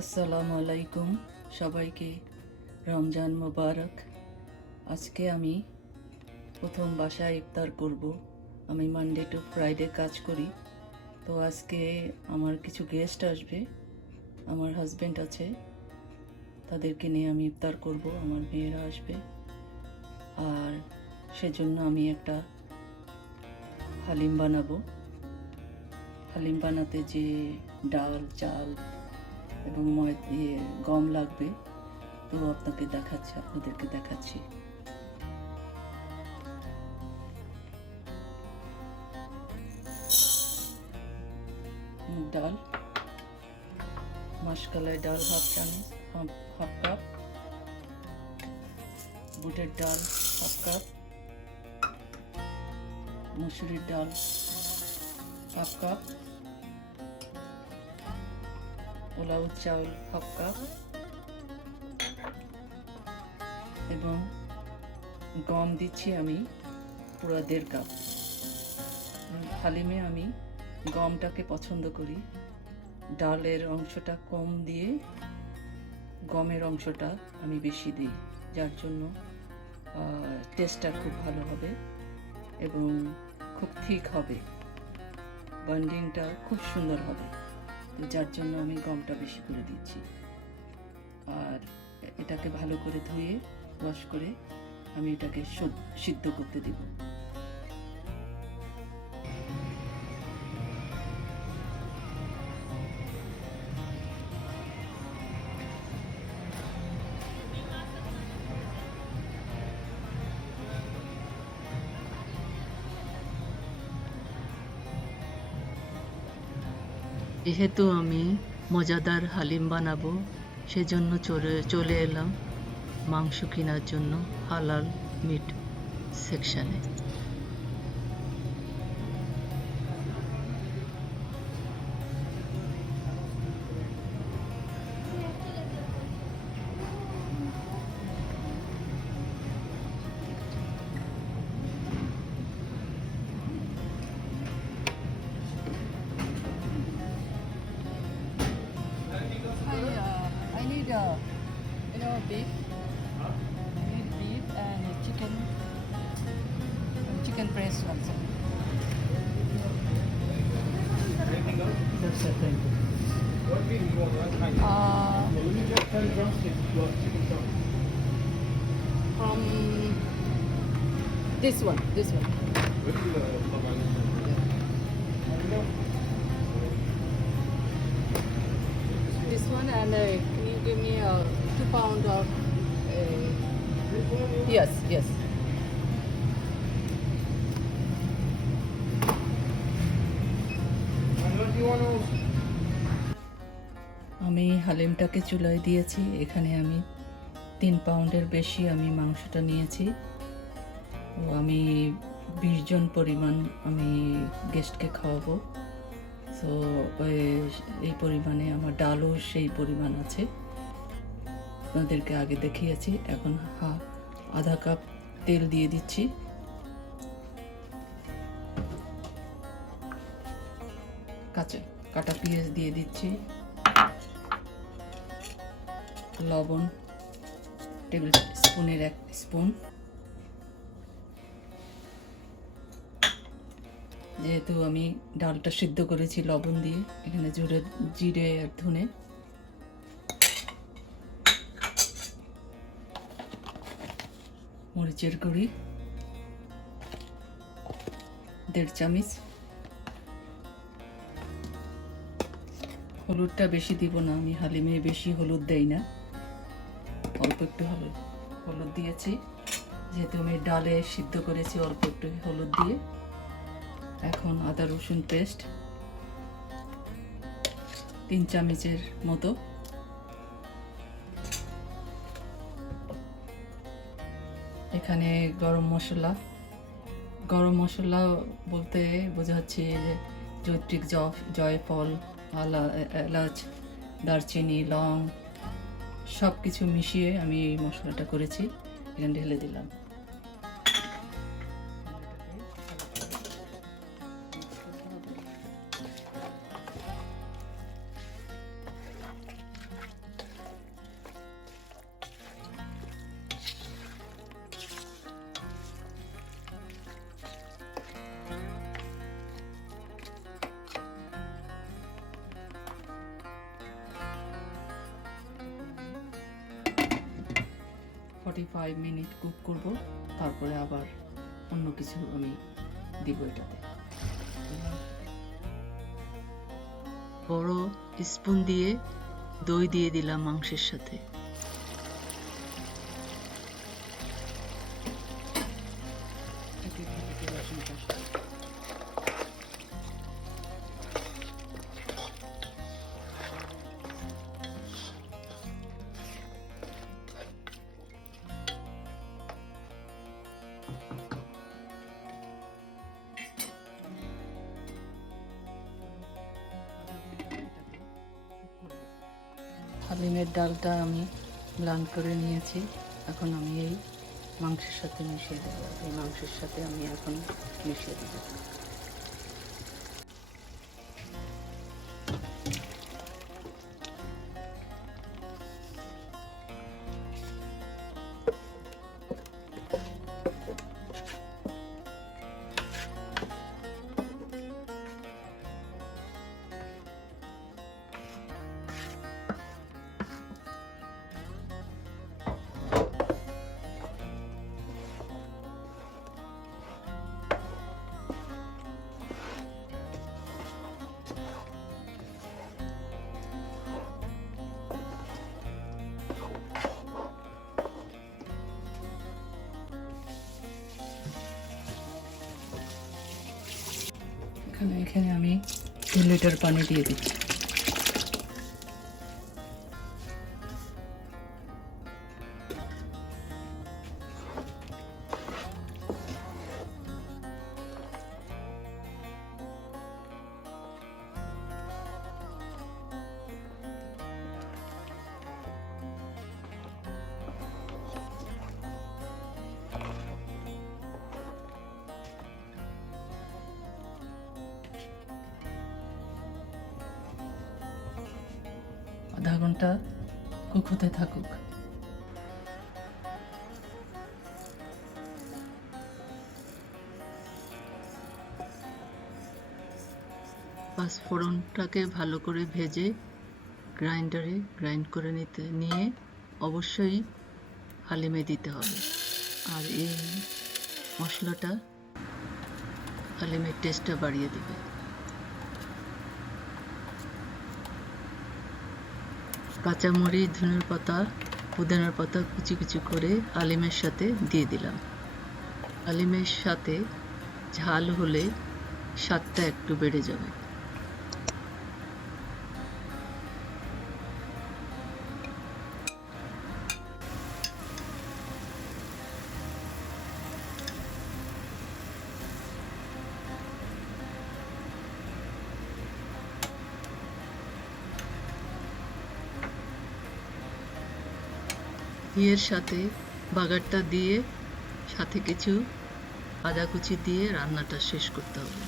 আসসালামু আলাইকুম সবাইকে রমজান মোবারক। আজকে আমি প্রথম বাসায় ইফতার করব। আমি মানডে টু ফ্রাইডে কাজ করি, তো আজকে আমার কিছু গেস্ট আসবে, আমার হাজব্যান্ড আছে, তাদেরকে নিয়ে আমি ইফতার করব, আমার মেয়েরা আসবে। আর সেজন্য আমি একটা হালিম বানাবো। হালিম বানাতে যে ডাল, চাল এবং গম লাগবে, তো আপনাদেরকে দেখাচ্ছি। মুগ ডাল, মাসকলাই ডাল হাফ কাপ, বুটের ডাল হাফ কাপ, মসুরির ডাল হাফ কাপ, পোলাও চাউল হাফ কাপ এবং গম দিচ্ছি আমি পুরো 1.5 কাপ। হালিমে আমি গমটাকে পছন্দ করি, ডালের অংশটা কম দিয়ে গমের অংশটা আমি বেশি দিই, যার জন্য টেস্টটা খুব ভালো হবে এবং খুব ঠিক হবে, বান্ডিংটা খুব সুন্দর হবে, যার জন্য আমি গমটা বেশি করে দিচ্ছি। আর এটাকে ভালো করে ধুয়ে ওয়াশ করে আমি এটাকে সিদ্ধ করতে দেব। যেহেতু আমি মজাদার হালিম বানাবো, সেজন্য চলে এলাম মাংস কেনার জন্য হালাল মিট সেকশনে। I need beef. I need beef and chicken breast also. Anything else? That's it, thank you. What beef you want? What kind? Let me get 10 drumsticks of chicken chop. This one. Where's the command? This one, and can you give me 2 pound of? Yes. And what do you want to? আমি হালিমটাকে চুলায় দিয়েছি। এখানে আমি 3 পাউন্ডের বেশি আমি মাংসটা নিয়েছি। তো আমি 20 জন পরিমাণ আমি গেস্টকে খাওয়াবো। সো এই পরিমাণে আমার ডালও সেই পরিমাণ আছে, আপনাদেরকে আগে দেখিয়েছি। এখন আধা কাপ তেল দিয়ে দিচ্ছি, কাটা পেঁয়াজ দিয়ে দিচ্ছি, লবণ টেবিল স্পুনের 1 স্পুন। যেহেতু আমি ডালটা সিদ্ধ করেছি লবণ দিয়ে, এখানে জিরে আর ধনে, মরিচের গুঁড়ি 1.5 চামচ, হলুদটা বেশি দিব না, আমি হালিমে বেশি হলুদ দেই না, অল্প একটু হলুদ দিয়েছি, যেহেতু আমি ডালে সিদ্ধ করেছি অল্প একটু হলুদ দিয়ে। এখন আদা রসুন পেস্ট 3 চামচের মতো, এখানে গরম মশলা বলতে বোঝাচ্ছে যে জৈত্রিক জয়ফল, এলাচ, দারচিনি, লং সব কিছু মিশিয়ে আমি এই মশলাটা করেছি, এখানে ঢেলে দিলাম। 45 মিনিট কুক করব, তারপরে আবার অন্য কিছু আমি দিব এটাতে। বড় স্পুন দিয়ে দই দিয়ে দিলাম মাংসের সাথে। হালিমের ডালটা আমি ব্লান্ড করে নিয়েছি, এখন আমি এই মাংসের সাথে মিশিয়ে দেবো। এই মাংসের সাথে আমি এখন মিশিয়ে দেবো। এখানে আমি 2 লিটার পানি দিয়ে দিচ্ছি। আধা ঘন্টা কুক হতে থাকুক। পাঁচফোড়নটাকে ভালো করে ভেজে গ্রাইন্ডারে গ্রাইন্ড করে নিয়ে অবশ্যই হালিমে দিতে হবে। আর এই মশলাটা হালিমের টেস্টটা বাড়িয়ে দেবে। কাঁচামরিচ, ধনের পাতা, পুদিনার পাতা কুচি কুচি করে হালিমের সাথে দিয়ে দিলাম। হালিমের সাথে ঝাল হলে স্বাদটা একটু বেড়ে যাবে। এর সাথে বাগারটা দিয়ে সাথে কিছু আদা কুচি দিয়ে রান্নাটা শেষ করতে হবে।